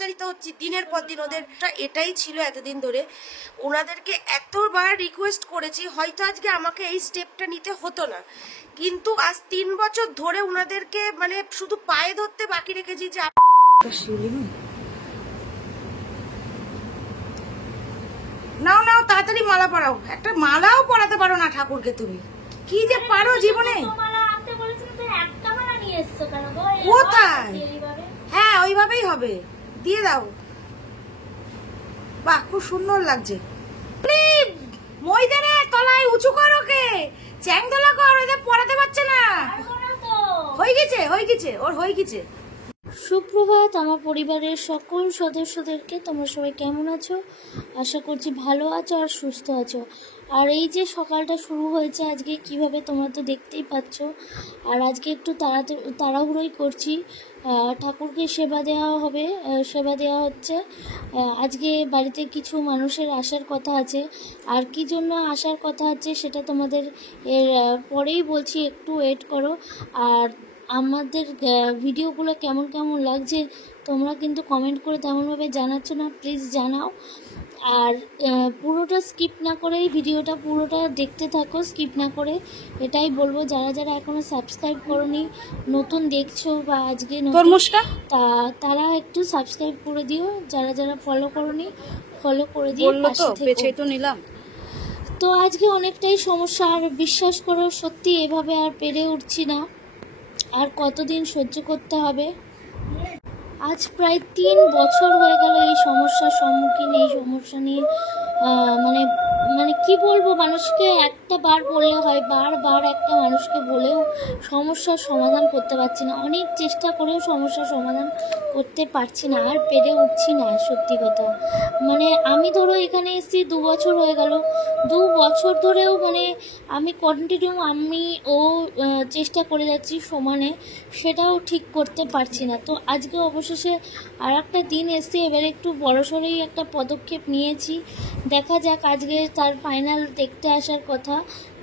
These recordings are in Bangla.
অত্যাচারিত হচ্ছি দিনের পর দিন। ওদের এটাই ছিল এতদিন ধরে, ওনাদেরকে এতবার রিকোয়েস্ট করেছি, হয়তো আজকে আমাকে এই স্টেপটা নিতে হতো না, কিন্তু আজ 3 বছর ধরে ওনাদেরকে মানে শুধু পায়ে ধরতে বাকি রেখেছি যে নাও নাও তাড়াতাড়ি মালা পরাও। একটা মালাও পরাতে পারো না ঠাকুরকে তুমি, কি যে পারো জীবনে। কোথায়? হ্যাঁ ওইভাবেই হবে, দিয়ে দাও। বাহ খুব সুন্দর লাগছে। ময়দানের তলায় উঁচু কর, ওকে চ্যাংদোলা কর, ওদের পড়াতে পারছে না। হয়ে গেছে ওর হয়ে গেছে। সুপ্রভাত আমার পরিবারের সকল সদস্যদেরকে। তোমরা সবাই কেমন আছো? আশা করছি ভালো আছো আর সুস্থ আছো। আর এই যে সকালটা শুরু হয়েছে আজকে কিভাবে, তোমরা তো দেখতেই পাচ্ছ। আর আজকে একটু তাড়াহুড়োই করছি, ঠাকুরকে সেবা দেওয়া হবে, সেবা দেওয়া হচ্ছে। আজকে বাড়িতে কিছু মানুষের আসার কথা আছে, আর কি জন্য আসার কথা আছে সেটা তোমাদের এর পরেই বলছি, একটু ওয়েট করো। আর আমাদের ভিডিওগুলো কেমন কেমন লাগছে তোমরা কিন্তু কমেন্ট করে তেমনভাবে জানাচ্ছ না, প্লিজ জানাও। আর পুরোটা স্কিপ না করেই ভিডিওটা পুরোটা দেখতে থাকো, স্কিপ না করে। এটাই বলবো, যারা যারা এখনো সাবস্ক্রাইব করোনি, নতুন দেখছো বা আজকে তারা একটু সাবস্ক্রাইব করে দিও। যারা যারা ফলো করোনি ফলো করে দিও, পাশে থেকো। তো আজকে অনেকটাই সমস্যা, আর বিশ্বাস করো সত্যি এভাবে আর পেরে উঠছি না। আর কতদিন সহ্য করতে হবে? আজ প্রায় 3 বছর হয়ে গেল এই সমস্যার সম্মুখীন, এই সমস্যা নিয়ে মানে মানে কি বলবো, মানুষকে একটা বার বললে হয়, বারবার একটা মানুষকে বলেও সমস্যার সমাধান করতে পারছি না। অনেক চেষ্টা করেও সমস্যার সমাধান করতে পারছি না, আর পেরে উঠছি না সত্যি কথা। মানে আমি ধরো এখানে এসেছি 2 বছর হয়ে গেল, 2 বছর ধরেও মানে আমি কন্টিনিউ ও চেষ্টা করে যাচ্ছি সমানে, সেটাও ঠিক করতে পারছি না। তো আজকে অবশেষে আর একটা দিন এসে এবার একটু বড়সড়ই একটা পদক্ষেপ নিয়েছি। দেখা যাক, আজকে তার ফাইনাল দেখতে আসার কথা।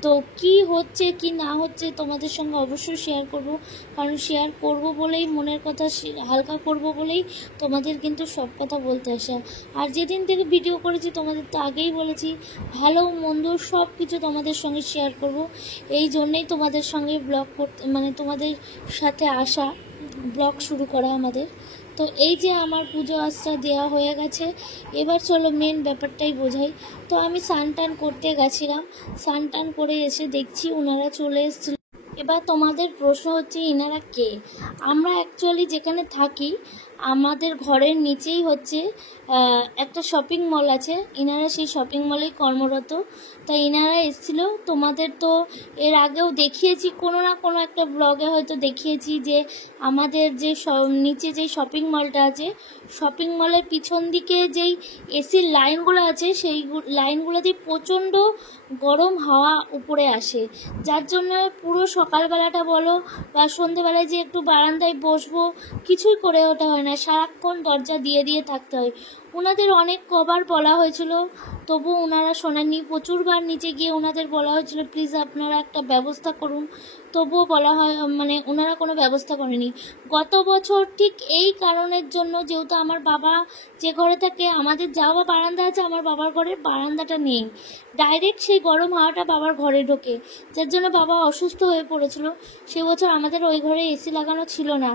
তো কি হচ্ছে কি না হচ্ছে তোমাদের সঙ্গে অবশ্যই শেয়ার করব, কারণ শেয়ার করব বলেই, মনের কথা হালকা করব বলেই তোমাদের কিন্তু সব কথা বলতে আসা। আর যেদিন থেকে ভিডিও করেছি তোমাদের তো আগেই বলেছি, ভালো মন্দ সব কিছু তোমাদের সঙ্গে শেয়ার করব। এই জন্যেই তোমাদের সঙ্গে ব্লগ করতে, মানে তোমাদের সাথে আসা, ব্লগ শুরু করা আমাদের। তো এই যে আমার পুজো আশ্রা দেওয়া হয়ে গেছে, এবার চলো মেন ব্যাপারটাই বোঝাই। তো আমি স্নান টান করতে গেছিলাম, স্নান টান করে এসে দেখছি ওনারা চলে এসেছিল। এবার তোমাদের প্রশ্ন হচ্ছে এনারা কে? আমরা অ্যাকচুয়ালি যেখানে থাকি আমাদের ঘরের নিচেই হচ্ছে একটা শপিং মল আছে, এনারা সেই শপিং মলেই কর্মরত। তাই এনারা এসেছিলো। তোমাদের তো এর আগেও দেখিয়েছি, কোনো না কোনো একটা ব্লগে হয়তো দেখিয়েছি যে আমাদের যে নিচে যেই শপিং মলটা আছে, শপিং মলের পিছন দিকে যেই এসির লাইনগুলো আছে, সেই লাইনগুলো দিয়ে প্রচণ্ড গরম হাওয়া উপরে আসে, যার জন্য পুরো সকালবেলাটা বলো বা সন্ধেবেলায় যে একটু বারান্দায় বসবো কিছুই করে ওঠা হয় না, সারাক্ষণ দরজা দিয়ে দিয়ে থাকতে হয়। ওনাদের অনেক কবার বলা হয়েছিল, তবু ওনারা শোনেননি। প্রচুরবার নিচে গিয়ে ওনাদের বলা হয়েছিল প্লিজ আপনারা একটা ব্যবস্থা করুন, তবুও বলা হয়, মানে ওনারা কোনো ব্যবস্থা করেনি। গত বছর ঠিক এই কারণের জন্য, যেহেতু আমার বাবা যে ঘরে থাকে, আমাদের যাওয়া বারান্দা আছে, আমার বাবার ঘরের বারান্দাটা নেই, ডাইরেক্ট সেই গরম হাওয়াটা বাবার ঘরে ঢোকে, যার জন্য বাবা অসুস্থ হয়ে পড়েছিল। সে বছর আমাদের ওই ঘরে এসি লাগানো ছিল না।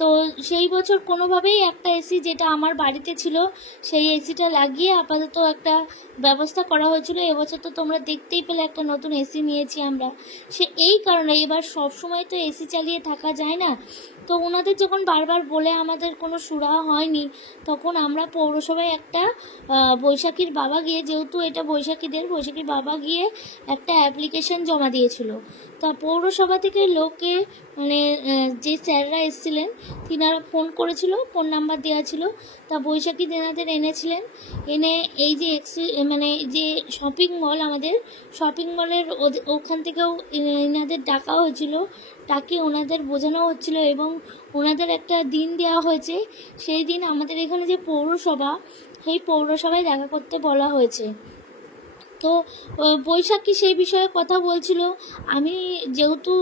তো সেই বছর কোনোভাবেই একটা এসি যেটা আমার বাড়িতে ছিল সেই এসিটা লাগিয়ে আপাতত একটা ব্যবস্থা করা হয়েছিল। এবছর তো তোমরা দেখতেই পেলে একটা নতুন এসি নিয়েছি আমরা। এই কারণে এবার সব সময় তো এসি চালিয়ে থাকা যায় না। তো ওনাদের যখন বারবার বলে আমাদের কোনো সুরাহা হয়নি, তখন আমরা পৌরসভায় একটা বৈশাখীর বাবা গিয়ে, যেহেতু এটা বৈশাখীর বাবা গিয়ে একটা অ্যাপ্লিকেশন জমা দিয়েছিল। তা পৌরসভা থেকে লোকে, মানে যে স্যাররা এসেছিলেন তিনারা ফোন করেছিল, ফোন নাম্বার দেওয়া ছিল। তা বৈশাখী তেনাদের এনেছিলেন, এনে এই যে মানে যে শপিং মল, আমাদের শপিং মলের ওখান থেকেও এনাদের ডাকা হয়েছিল, ডাকে ওনাদের বোঝানো হচ্ছিল এবং ওনাদের একটা দিন দেওয়া হয়েছে। সেই দিন আমাদের এখানে যে পৌরসভা, সেই পৌরসভায় দেখা করতে বলা হয়েছে। তো বৈশাখী সেই বিষয়ে কথা বলছিল। আমি যেহেতু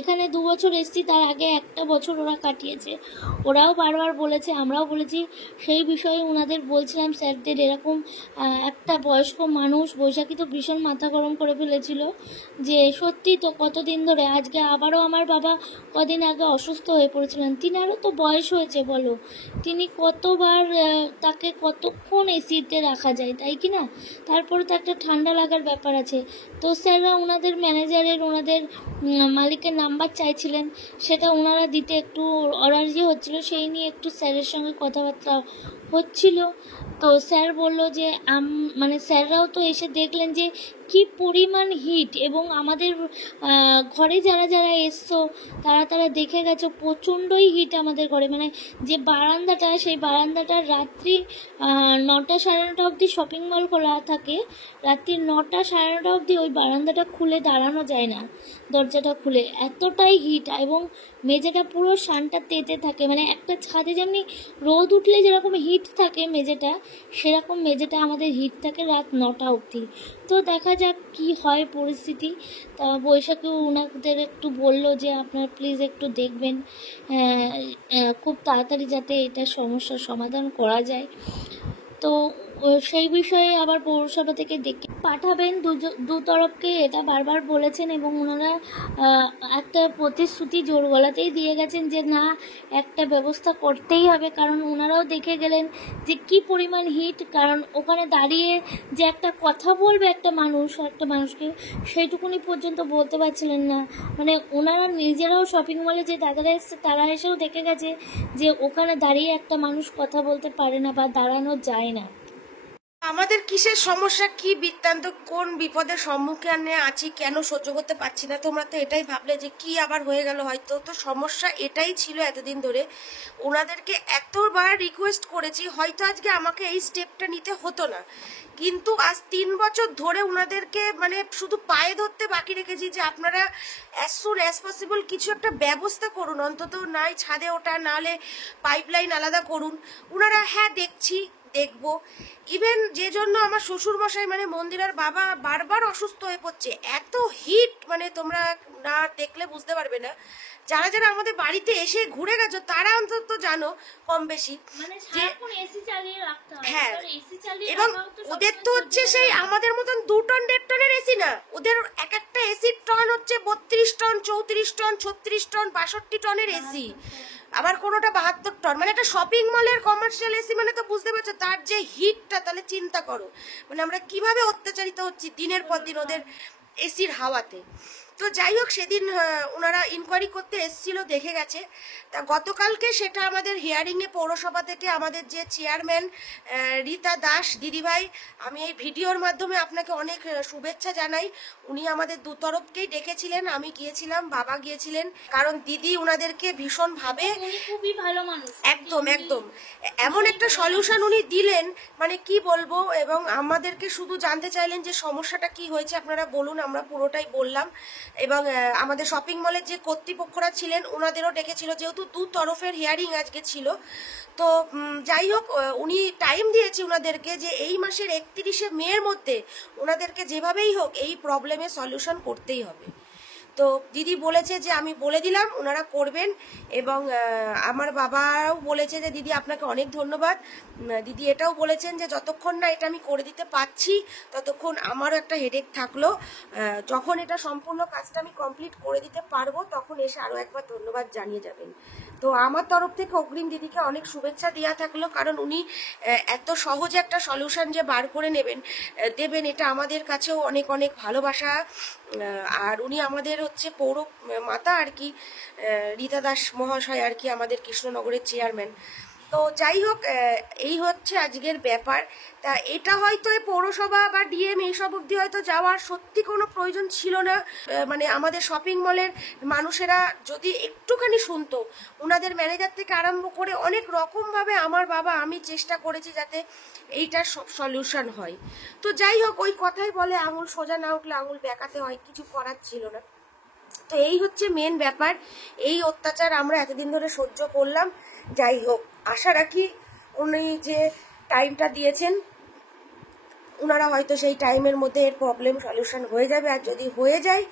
এখানে 2 বছর এসছি, তার আগে একটা বছর ওরা কাটিয়েছে। ওরাও বারবার বলেছে, আমরাও বলেছি, সেই বিষয়ে ওনাদের বলছিলাম স্যারদের এরকম একটা বয়স্ক মানুষ, বৈশাখী তো ভীষণ মাথা গরম করে ফেলেছিল যে সত্যি তো কতদিন ধরে, আজকে আবারও আমার বাবা কদিন আগে অসুস্থ হয়ে পড়েছিলেন, তিনারও তো বয়স হয়েছে বলো, তিনি কতবার তাকে কতক্ষণ এসিতে রাখা যায়, তাই কি না? তারপরে তো একটা ঠান্ডা লাগার ব্যাপার আছে। তো স্যাররা ওনাদের ম্যানেজারের, ওনাদের মালিকের নাম্বার চাইছিলেন, সেটা ওনারা দিতে একটু অরাজি হচ্ছিল, সেই নিয়ে একটু স্যারের সঙ্গে কথাবার্তা হচ্ছিল। তো স্যার বলল যে মানে স্যাররাও তো এসে দেখলেন যে কি পরিমাণ হিট, এবং আমাদের ঘরে যারা যারা এসছো তারা দেখে গেছো প্রচণ্ডই হিট আমাদের ঘরে। মানে যে বারান্দাটা, সেই বারান্দাটা রাত্রি 9টা সাড়ে 9টা অবধি শপিং মল খোলা থাকে, রাত্রি 9টা সাড়ে 9টা অবধি ওই বারান্দাটা খুলে দাঁড়ানো যায় না, দরজাটা খুলে, এতটাই হিট। এবং মেঝেটা পুরো সানটা তেতে থাকে, মানে একটা ছাদে যেমনি রোদ উঠলে যেরকম হিট থাকে মেঝেটা, সেরকম মেঝেটা আমাদের হিট থাকে রাত 9টা অবধি। তো দেখা যাক কি হয় পরিস্থিতি। তা বৈশাখী ওনাদের একটু বলল যে আপনারা প্লিজ একটু দেখবেন খুব তাড়াতাড়ি যাতে এটা সমস্যার সমাধান করা যায়। তো সেই বিষয়ে আবার পৌরসভা থেকে দেখে পাঠাবেন দু তরফকে, এটা বারবার বলেছেন, এবং ওনারা একটা প্রতিশ্রুতি জোর গলাতেই দিয়ে গেছেন যে না, একটা ব্যবস্থা করতেই হবে। কারণ ওনারাও দেখে গেলেন যে কি পরিমাণ হিট, কারণ ওখানে দাঁড়িয়ে যে একটা কথা বলবে একটা মানুষকে, সেইটুকুনি পর্যন্ত বলতে পারছিলেন না। মানে ওনারা নিজেরাও শপিং মলে যে দাদারা এসছে তারা এসেও দেখে গেছে যে ওখানে দাঁড়িয়ে একটা মানুষ কথা বলতে পারে না বা দাঁড়ানো যায় না। আমাদের কিসের সমস্যা, কি বৃত্তান্ত, কোন বিপদের সম্মুখীনে আছি, কেন সহ্য করতে পারছি না, তোমরা তো এটাই ভাবলে যে কি আবার হয়ে গেল। হয়তো তো সমস্যা এটাই ছিল এতদিন ধরে, ওনাদেরকে এতবার রিকোয়েস্ট করেছি, হয়তো আজকে আমাকে এই স্টেপটা নিতে হতো না, কিন্তু আজ 3 বছর ধরে ওনাদেরকে মানে শুধু পায়ে ধরতে বাকি রেখেছি যে আপনারা অ্যাজ সুন অ্যাজ পসিবল কিছু একটা ব্যবস্থা করুন, অন্তত নাই ছাদে ওঠা, নাহলে পাইপলাইন আলাদা করুন। ওনারা হ্যাঁ দেখছি, দেখবো। ইভেন যে জন্য আমার শ্বশুর মশাই মানে মন্দিরার বাবা বারবার অসুস্থ হয়ে পড়ছে, এত হিট, মানে তোমরা না দেখলে বুঝতে পারবে না। যারা যারা আমাদের বাড়িতে এসে ঘুরে গেছো তারা অন্তত জানো কম বেশি যে হ্যাঁ, এবং ওদের তো হচ্ছে সেই আমাদের মতন 2 টন 1.5 টনের এসি না, ওদের এক একটা এসির টন হচ্ছে 32 টন, 34 টন, 36 টন, 62 টনের এসি, আবার কোনোটা 72 টন। মানে একটা শপিং মলের কমার্শিয়াল এসি, মানে তো বুঝতে পারছো তার যে হিটটা, তাহলে চিন্তা করো মানে আমরা কিভাবে অত্যাচারিত হচ্ছি দিনের পর দিন ওদের এসির হাওয়াতে। তো যাই হোক, সেদিন ওনারা ইনকোয়ারি করতে এসেছিল, দেখে গেছে। তা গতকালকে সেটা আমাদের হিয়ারিংয়ে পৌরসভা থেকে আমাদের যে চেয়ারম্যান রীতা দাস দিদিভাই, আমি এই ভিডিওর মাধ্যমে আপনাকে অনেক শুভেচ্ছা জানাই। উনি আমাদের দু তরফকেই ডেকেছিলেন, আমি গিয়েছিলাম, বাবা গিয়েছিলেন, কারণ দিদি ওনাদেরকে ভীষণভাবে, খুবই ভালো মানুষ, একদম একদম এমন একটা সলিউশন উনি দিলেন, মানে কি বলবো। এবং আমাদেরকে শুধু জানতে চাইলেন যে সমস্যাটা কি হয়েছে আপনারা বলুন, আমরা পুরোটাই বললাম। এবং আমাদের শপিং মলের যে কর্তৃপক্ষরা ছিলেন ওনাদেরও ডেকেছিল, যেহেতু দু তরফের হিয়ারিং আজকে ছিল। তো যাই হোক, উনি টাইম দিয়েছে ওনাদেরকে যে এই মাসের 31শে মের মধ্যে ওনাদেরকে যেভাবেই হোক এই প্রবলেমের সলিউশন করতেই হবে। তো দিদি বলেছে যে আমি বলে দিলাম, ওনারা করবেন। এবং আমার বাবাও বলেছে যে দিদি আপনাকে অনেক ধন্যবাদ। দিদি এটাও বলেছেন যে যতক্ষণ না এটা আমি করে দিতে পারছি ততক্ষণ আমারও একটা হেডেক থাকলো, যখন এটা সম্পূর্ণ কাজটা আমি কমপ্লিট করে দিতে পারবো তখন এসে আরও একবার ধন্যবাদ জানিয়ে যাবেন। তো আমার তরফ থেকে অগ্রিম দিদিকে অনেক শুভেচ্ছা দেওয়া থাকলো, কারণ উনি এত সহজে একটা সলিউশন যে বার করে দেবেন এটা আমাদের কাছেও অনেক অনেক ভালোবাসা। আর উনি আমাদের হচ্ছে পৌর মাতা আর কি, রীতা দাস মহাশয় আর কি, আমাদের কৃষ্ণনগরের চেয়ারম্যান। তো যাই হোক, এই হচ্ছে আজকের ব্যাপার। তা এটা হয়তো পৌরসভা বা ডিএম এইসব অবধি হয়তো যাওয়ার সত্যি কোনো প্রয়োজন ছিল না। মানে আমাদের শপিং মলের মানুষেরা যদি একটুখানি শুনতো, ওনাদের ম্যানেজার থেকে আরম্ভ করে অনেক রকমভাবে আমার বাবা আমি চেষ্টা করেছি যাতে এইটার সলিউশন হয়। তো যাই হোক, ওই কথাই বলে আঙুল সোজা না উঠলে আঙুল বেঁকাতে হয়, কিছু করার ছিল না। তো এই হচ্ছে মেন ব্যাপার, এই অত্যাচার আমরা এতদিন ধরে সহ্য করলাম। যাই হোক, আশা রাখি উনি যে টাইমটা দিয়েছেন ওনারা হয়তো সেই টাইমের মধ্যে এর প্রবলেম সলিউশন হয়ে যাবে। আর যদি হয়ে যায়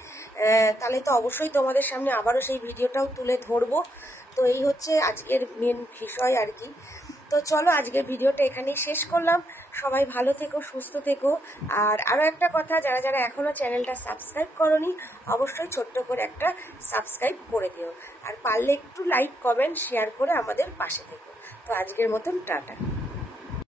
তাহলে তো অবশ্যই তোমাদের সামনে আবারও সেই ভিডিওটাও তুলে ধরবো। তো এই হচ্ছে আজকের মেন বিষয় আর কি। তো চলো আজকের ভিডিওটা এখানেই শেষ করলাম। সবাই ভালো থেকো, সুস্থ থেকো। আর আরও একটা কথা, যারা যারা এখনো চ্যানেলটা সাবস্ক্রাইব করোনি অবশ্যই ছোট্ট করে একটা সাবস্ক্রাইব করে দিও। আর পারলে একটু লাইক, কমেন্ট, শেয়ার করে আমাদের পাশে থেকো। তো আজকের মতন টাটা।